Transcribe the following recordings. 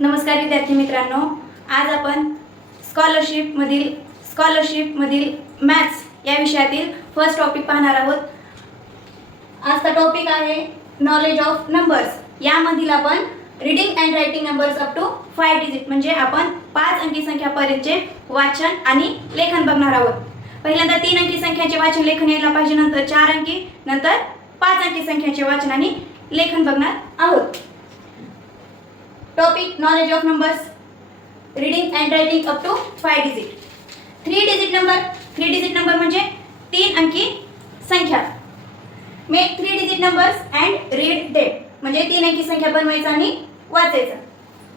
नमस्कार विद्यार्थी मित्रांनो, आज आपण स्कॉलरशिपमधील मॅथ्स या विषयातील फर्स्ट टॉपिक पाहणार आहोत. आजचा टॉपिक आहे नॉलेज ऑफ नंबर्स. यामधील आपण reading and writing numbers up to 5 digit म्हणजे आपण 5 अंकी संख्यापर्यंतचे वाचन आणि लेखन बघणार आहोत. पहिल्यांदा 3 अंकी संख्याचे वाचन लेखन यायला पाहिजे, नंतर 4 अंकी, नंतर 5 अंकी संख्याचे वाचन आणि लेखन बघणार आहोत. Topic knowledge of numbers, reading and writing up to 5 digit. 3 digit number म्हणजे 3 अंकी संख्या. Make 3 digit numbers and read them म्हणजे 3 अंकी संख्या बनवायचं आणि वाचायचं.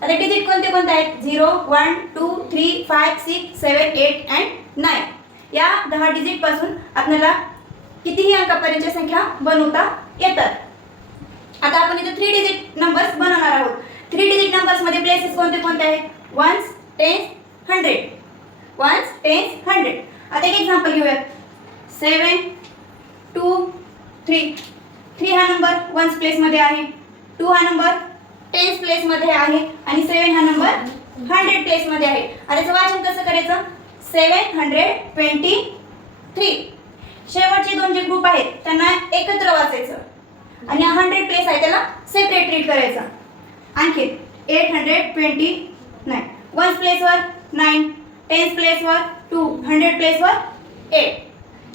आता डिजिट कोणते कोणते आहेत? 0, 1, 2, 3, 5, 6, 7, 8 अँड 9. या 10 डिजिट पासून आपल्याला कितीही अंकापर्यंतच्या संख्या बनवता येतात. आता आपण इथे 3 डिजिट नंबर्स बनवणार आहोत. 3 डिजिट नंबर्स मध्ये प्लेसेस कोणते कोणते आहेत? 1s, 10s, 100. 1s, 10s, 100. आता एक एक्झाम्पल घेऊयात. 7, 2, 3. 3 हा नंबर 1s प्लेस मध्ये आहे, 2 हा नंबर 10s प्लेस मध्ये आहे आणि 7 हा नंबर 100 प्लेस मध्ये आहे. आता याचं वाचन कसं करायचं? 723. शेवटचे दोन जे ग्रुप आहेत त्यांना एकत्र वाचायचं आणि 100 प्लेस आहे त्याला सेपरेट रीड करायचं. आणखी 829. 1s प्लेसवर 9, 10s प्लेसवर 2, 100 प्लेसवर 8.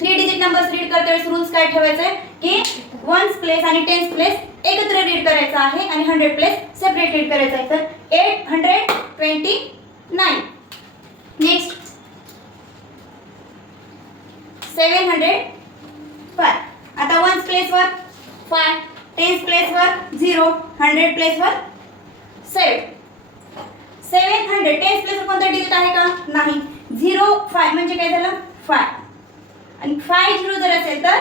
3 digit numbers read करते वेळेस रूल्स काय ठेवायचे की 1s प्लेस आणि 10s प्लेस एकत्र रीड करायचा आहे आणि 100 प्लेस सेपरेट रीड करायचा आहे. तर 829. नेक्स्ट 705. आता 1s प्लेसवर 5, 10s प्लेसवर 0, 100 प्लेसवर 7. 700 10s प्लेसवर कोणता डिजिट आहे का? नाही. 0, 5 म्हणजे काय झालं? 5. आणि 5 0 जर असेल तर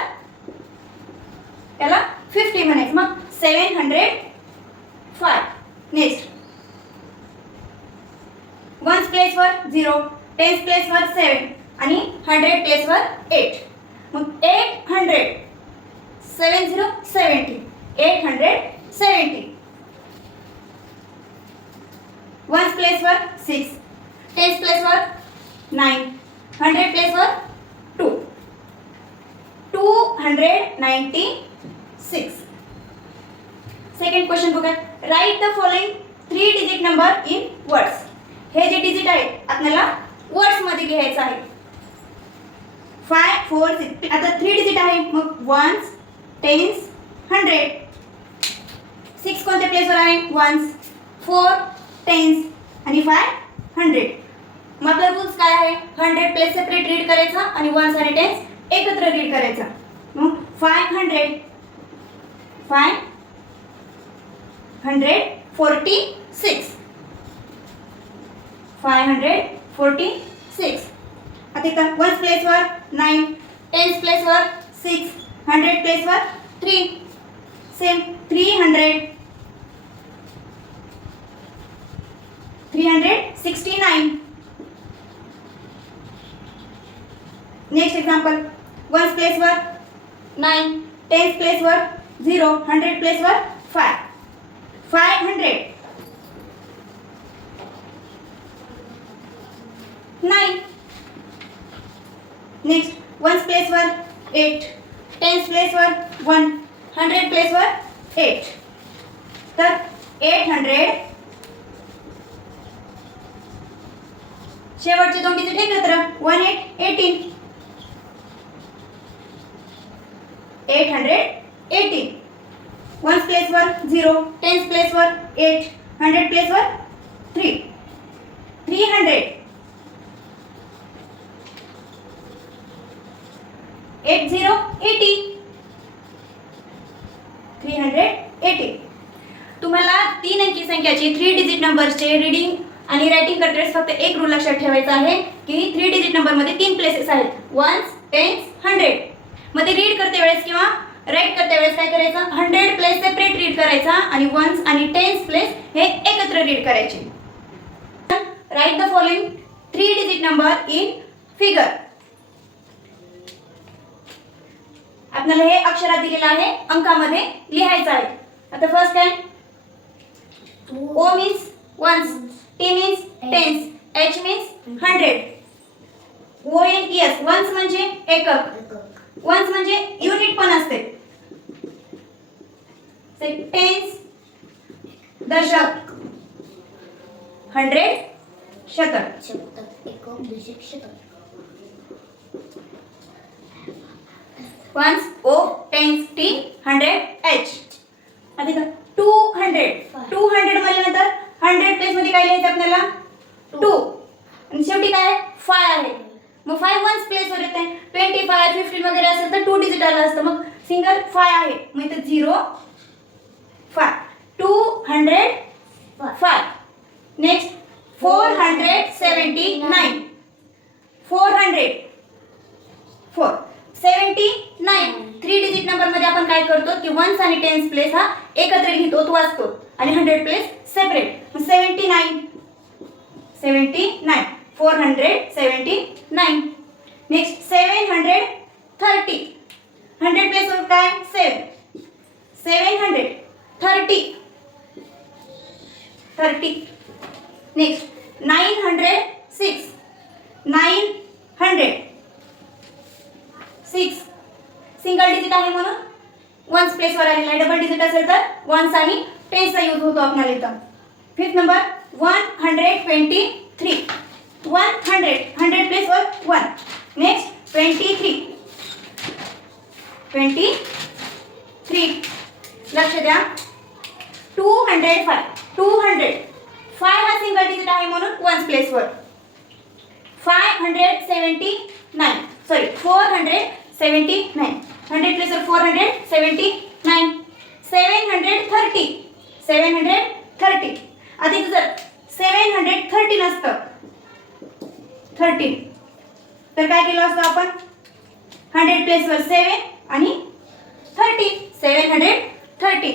त्याला 50 म्हणायचं. मग 705. नेक्स्ट 1s प्लेसवर 0, 10s प्लेसवर 7 आणि 100 प्लेसवर 8. मग 800 70 70 870. 1s प्लेसवर 6, 10s प्लेसवर 9, 100 प्लेसवर 2. 296. सेकंड क्वेश्चन बघा. Write the following 3 digit number in words. हे जे डिजिट आहेत आपल्याला वर्ड्स मध्ये लिहायचं आहे. 5 4 6. आता 3 डिजिट आहे मग 1s 10s 100. 6 कोणत्या प्लेसवर आहे? 1s, 4 10s आणि 5 100. मग आपला रूल्स काय आहे? 100 प्लेस सेपरेट रीड करायचा आणि 1s आणि 10s एकत्र रीड करायचा. मग 500 546. 546. आता इथं 1s प्लेसवर 9, 10s प्लेसवर 6, 100 प्लेसवर 3. Same 369. Next example 1s प्लेसवर 9, 10s प्लेसवर 0, 100 प्लेसवर 5. 509. Next 1s प्लेसवर 8, 10s प्लेसवर 1, 100 प्लेसवर 8. तर 800. शेवटचे दोन डिजिट एकत्र 18 18. 818. 1s प्लेसवर 0, 10s प्लेसवर 8, 100 प्लेसवर 3. 300. 8080. 380. तुम्हाला 3 अंकी संख्याची 3 डिजिट नंबरचे रीडिंग आणि रायटिंग करते वेळेस फक्त एक रूल लक्षात ठेवायचा आहे की 3 डिजिट नंबर मध्ये 3 प्लेसेस आहेत. 1s 10s 100. मग ते रीड करते वेळेस किंवा राईट करते वेळेस काय करायचं? 100 प्लेस सेपरेट रीड करायचा आणि 1s आणि 10s प्लेस हे एकत्र रीड करायचे. Write the following 3 digit number in figure. आपल्याला हे अक्षरात दिलेलं आहे, अंकामध्ये लिहायचं आहे. आता फर्स्ट काय? O means ones, T means tens, H means 100. ONES ones म्हणजे एकक, ones म्हणजे युनिट पण असते. टेन्स दशक, 100 शतक. ones O, tens T, 100 H. आता 200 मध्ये नंतर 100 प्लेस मध्ये काय लिहायचं आपल्याला 2 आणि शेवटी काय 5 आहे. मग 5 वन्स प्लेस वर येते. 25 15 वगैरे असेल तर 2 डिजिट आलं असतं. मग सिंगल 5 आहे. मग इथे 0 5 205. नेक्स्ट 479 400 479. 3 डिजिट नंबर मध्ये आपण काय करतो की वन्स आणि टेन्स प्लेस हा एकत्र लिहितो तो वाचतो आणि 100 प्लेस सेपरेट. 79 479. नेक्स्ट 730. 100 प्लेस वर काय 7 730. नेक्स्ट 906 सिंगल डिजिट आहे म्हणून वन्स प्लेस वर आलेला आहे. डबल डिजिट असेल तर वन्स आणि टेन्सचा यूज होतो आपल्याला इथं. 5th number 123. 100 प्लेस वर 1. नेक्स्ट 23. लक्ष द्या. 205 हा सिंगल डिजिट आहे म्हणून वन्स प्लेस वर. 479. 100 प्लेस वर 479. 730. आधी जर 730 नसतं 13 तर काय केलं असतं आपण 100 प्लेस वर 7 आणि 30 730.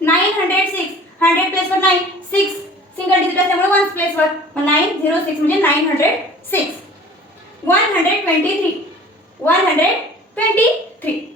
906 100 प्लेस वर 9 6 सिंगल डिजिट असल्यामुळे वन्स प्लेस वर. मग 906 म्हणजे 906. 123